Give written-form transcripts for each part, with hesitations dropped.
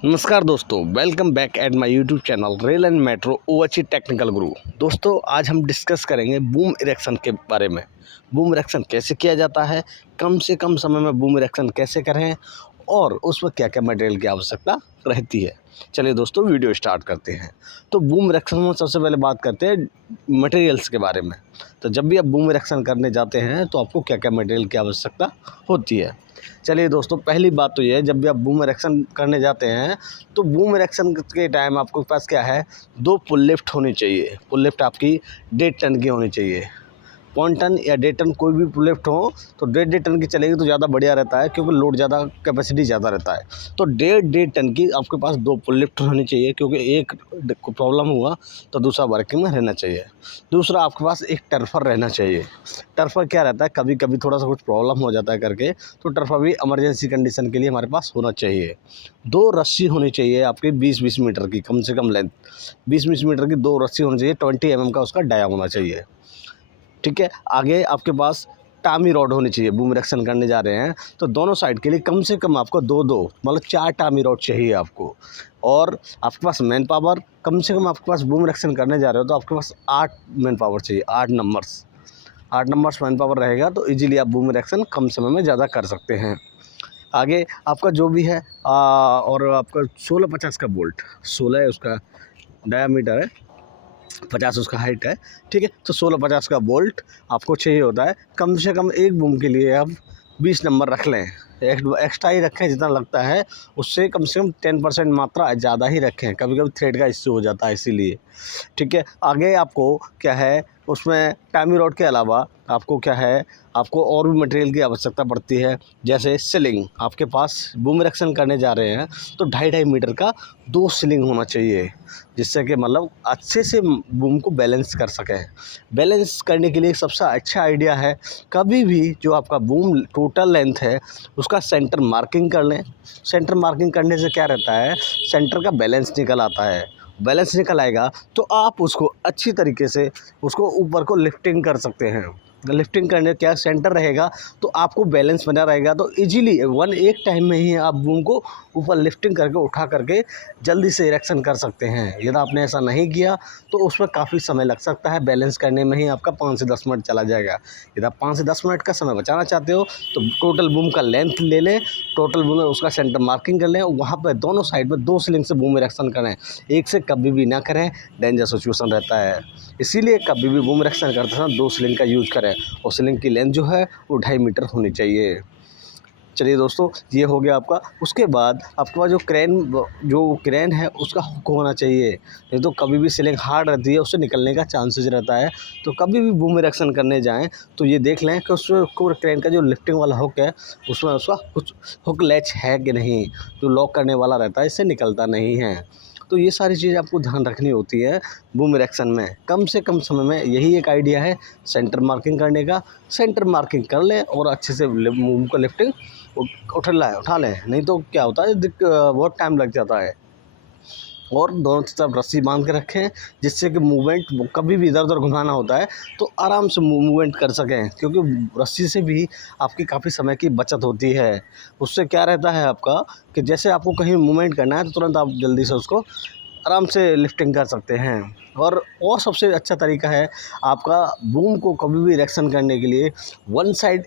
नमस्कार दोस्तों, welcome back at my YouTube channel rail and metro ओवरची टेक्निकल गुरु। दोस्तों, आज हम डिस्कस करेंगे बूम इरेक्शन के बारे में। बूम इरेक्शन कैसे किया जाता है, कम से कम समय में बूम इरेक्शन कैसे करें और उसमें क्या क्या मटेरियल की आवश्यकता रहती है। चलिए दोस्तों, वीडियो स्टार्ट करते हैं। तो बूम इरेक्शन में सबसे पहले बात करते हैं मटेरियल्स के बारे में। तो जब भी आप बूम इरेक्शन करने जाते हैं तो आपको क्या क्या मटेरियल की आवश्यकता होती है। चलिए दोस्तों, पहली बात तो ये है, जब भी आप बूम इरेक्शन करने जाते हैं तो बूम इरेक्शन के टाइम आपके पास क्या है, 2 पुल लिफ्ट होनी चाहिए। पुल लिफ्ट आपकी 1.5 टन की होनी चाहिए। 1 टन या 1.5 टन कोई भी पुल लिफ्ट हो तो 1.5 टन की चलेगी तो ज़्यादा बढ़िया रहता है, क्योंकि लोड ज़्यादा, कैपेसिटी ज़्यादा रहता है। तो 1.5 टन की आपके पास 2 पुल लिफ्ट होनी चाहिए, क्योंकि एक को प्रॉब्लम हुआ तो दूसरा वर्किंग में रहना चाहिए। दूसरा, आपके पास एक टर्फर रहना चाहिए। टर्फर क्या रहता है, कभी कभी थोड़ा सा कुछ प्रॉब्लम हो जाता है करके, तो टर्फर भी इमरजेंसी कंडीशन के लिए हमारे पास होना चाहिए। 2 रस्सी होनी चाहिए आपकी 20-20 मीटर की, कम से कम लेंथ 20-20 मीटर की 2 रस्सी होनी चाहिए। 20 mm का उसका डाया होना चाहिए। ठीक है। आगे आपके पास टामी रॉड होनी चाहिए। बूम इरेक्शन करने जा रहे हैं तो दोनों साइड के लिए कम से कम आपको 2-2 मतलब 4 टामी रॉड चाहिए आपको। और आपके पास मैन पावर कम से कम, आपके पास बूम इरेक्शन करने जा रहे हो तो आपके पास 8 मैन पावर चाहिए। 8 नंबर्स मैन पावर रहेगा तो इजीली आप बूम इरेक्शन कम समय में ज़्यादा कर सकते हैं। आगे आपका जो भी है और आपका 16-50 का बोल्ट, 16 है उसका डायामीटर है, 50 उसका हाइट है। ठीक है। तो 16-50 का बोल्ट आपको चाहिए होता है। कम से कम एक बूम के लिए आप 20 नंबर रख लें। एक्स्ट्रा ही रखें जितना लगता है, उससे कम से कम 10% मात्रा ज़्यादा ही रखें। कभी कभी थ्रेड का इश्यू हो जाता है इसीलिए। ठीक है। आगे आपको क्या है, उसमें टाइमी रॉड के अलावा आपको क्या है, आपको और भी मटेरियल की आवश्यकता पड़ती है। जैसे सिलिंग, आपके पास बूम इरेक्शन करने जा रहे हैं तो 2.5 मीटर का 2 सिलिंग होना चाहिए, जिससे कि मतलब अच्छे से बूम को बैलेंस कर सकें। बैलेंस करने के लिए सबसे अच्छा आइडिया है, कभी भी जो आपका बूम टोटल लेंथ है उसका सेंटर मार्किंग कर लें। सेंटर मार्किंग करने से क्या रहता है, सेंटर का बैलेंस निकल आता है। बैलेंस निकल आएगा तो आप उसको अच्छी तरीके से उसको ऊपर को लिफ्टिंग कर सकते हैं। लिफ्टिंग करने क्या सेंटर रहेगा तो आपको बैलेंस बना रहेगा, तो इजीली एक टाइम में ही आप बूम को ऊपर लिफ्टिंग करके उठा करके जल्दी से इरेक्शन कर सकते हैं। यदि आपने ऐसा नहीं किया तो उसमें काफ़ी समय लग सकता है। बैलेंस करने में ही आपका 5 से 10 मिनट चला जाएगा। यदि आप 5 से 10 मिनट का समय बचाना चाहते हो तो टोटल बूम का लेंथ ले लें, टोटल बूम उसका सेंटर मार्किंग कर लें, वहाँ पर दोनों साइड में 2 सिलिंग से बूम इरेक्शन करें। एक से कभी भी ना करें, डेंजर सिचुएशन रहता है। इसीलिए कभी भी बूम इरेक्शन करते समय 2 सिलिंग का यूज़ करें और सिलिंग की लेंथ जो है वो 2.5 मीटर होनी चाहिए। चलिए दोस्तों, ये हो गया आपका। उसके बाद आपके पास जो क्रेन है उसका हुक होना चाहिए, नहीं तो कभी भी सिलिंग हार्ड रहती है, उससे निकलने का चांसेस रहता है। तो कभी भी बूम इरेक्शन करने जाएं तो ये देख लें कि उसमें क्रेन का जो लिफ्टिंग वाला हुक है उसमें उसका कुछ हुक लैच है कि नहीं, जो लॉक करने वाला रहता है इससे निकलता नहीं है। तो ये सारी चीज़ आपको ध्यान रखनी होती है बूम इरेक्शन में। कम से कम समय में यही एक आइडिया है सेंटर मार्किंग करने का। सेंटर मार्किंग कर लें और अच्छे से बूम को लिफ्टिंग उठा लें, नहीं तो क्या होता है, बहुत टाइम लग जाता है। और दोनों तरफ रस्सी बांध के रखें, जिससे कि मूवमेंट कभी भी इधर उधर घुमाना होता है तो आराम से मूवमेंट कर सकें, क्योंकि रस्सी से भी आपकी काफ़ी समय की बचत होती है। उससे क्या रहता है आपका, कि जैसे आपको कहीं मूवमेंट करना है तो तुरंत आप जल्दी से उसको आराम से लिफ्टिंग कर सकते हैं। और सबसे अच्छा तरीका है आपका, बूम को कभी भी इरेक्शन करने के लिए वन साइड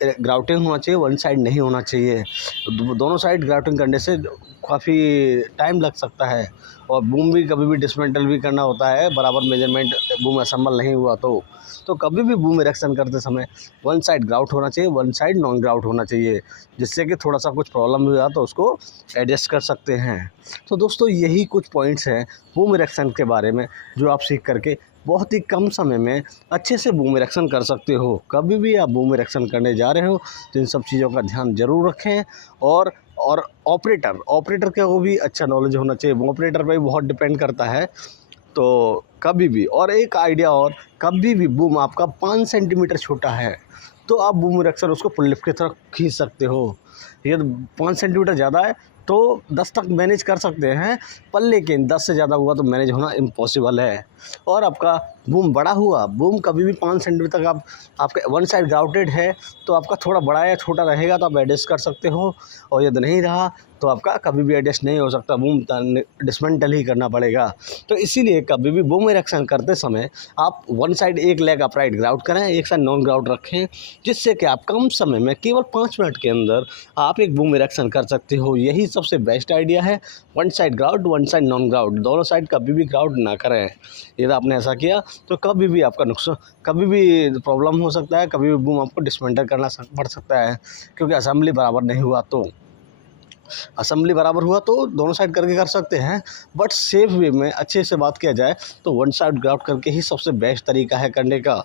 ग्राउटिंग होना चाहिए, वन साइड नहीं होना चाहिए। दोनों साइड ग्राउटिंग करने से काफ़ी टाइम लग सकता है, और बूम भी कभी भी डिसमेंटल भी करना होता है, बराबर मेजरमेंट बूम असेंबल नहीं हुआ तो कभी भी बूम इरेक्शन करते समय वन साइड ग्राउट होना चाहिए, वन साइड नॉन ग्राउट होना चाहिए, जिससे कि थोड़ा सा कुछ प्रॉब्लम हुआ तो उसको एडजस्ट कर सकते हैं। तो दोस्तों, यही कुछ पॉइंट्स हैं बूम इरेक्शन के बारे में, जो आप सीख करके बहुत ही कम समय में अच्छे से बूम इरेक्शन कर सकते हो। कभी भी आप बूम इरेक्शन करने जा रहे हो तो इन सब चीज़ों का ध्यान ज़रूर रखें। और ऑपरेटर का वो भी अच्छा नॉलेज होना चाहिए, ऑपरेटर पर भी बहुत डिपेंड करता है। तो कभी भी, और एक आइडिया और, कभी भी बूम आपका 5 सेंटीमीटर छोटा है तो आप बूम इरेक्शन उसको पुल लिफ्ट की तरफ खींच सकते हो। ये 5 सेंटीमीटर ज़्यादा है तो 10 तक मैनेज कर सकते हैं, पर लेकिन 10 से ज़्यादा हुआ तो मैनेज होना इम्पॉसिबल है। और आपका बूम बड़ा हुआ, बूम कभी भी 5 सेंटीमीटर तक आपके वन साइड ग्राउटेड है तो आपका थोड़ा बड़ा या छोटा रहेगा तो आप एडजस्ट कर सकते हो, और यदि नहीं रहा तो आपका कभी भी एडजस्ट नहीं हो सकता, बूम डिसमेंटल ही करना पड़ेगा। तो इसीलिए कभी भी बूम इरेक्शन करते समय आप वन साइड एक लेग अपराइट ग्राउट करें, एक साइड नॉन ग्राउट रखें, जिससे कि आप कम समय में केवल 5 मिनट के अंदर आप एक बूम इरेक्शन कर सकते हो। यही सबसे बेस्ट आइडिया है। One side grout, one side non grout, दोनों साइड कभी भी ग्राउट ना करें। यदि आपने ऐसा किया तो कभी भी आपका नुकसान, कभी भी प्रॉब्लम हो सकता है, कभी भी बूम आपको डिसमेंटल करना पड़ सकता है, क्योंकि असेंबली बराबर नहीं हुआ तो। असेंबली बराबर हुआ तो दोनों साइड करके कर सकते हैं, बट सेफ वे में अच्छे से बात किया जाए तो वन साइड ग्राउट करके ही सबसे बेस्ट तरीका है करने का।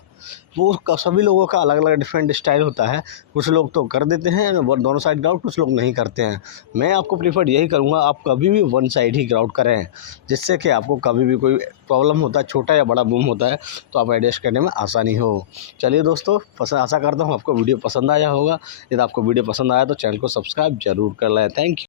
वो सभी लोगों का अलग अलग डिफरेंट स्टाइल होता है, कुछ लोग तो कर देते हैं दोनों साइड ग्राउट, कुछ लोग नहीं करते हैं। मैं आपको प्रीफर यही करूँगा आप कभी भी वन साइड ही ग्राउट करें, जिससे कि आपको कभी भी कोई प्रॉब्लम होता है, छोटा या बड़ा बूम होता है, तो आप एडजस्ट करने में आसानी हो। चलिए दोस्तों, आशा करता हूँ आपको वीडियो पसंद आया होगा। यदि आपको वीडियो पसंद आया तो चैनल को सब्सक्राइब जरूर कर लें। Thank you.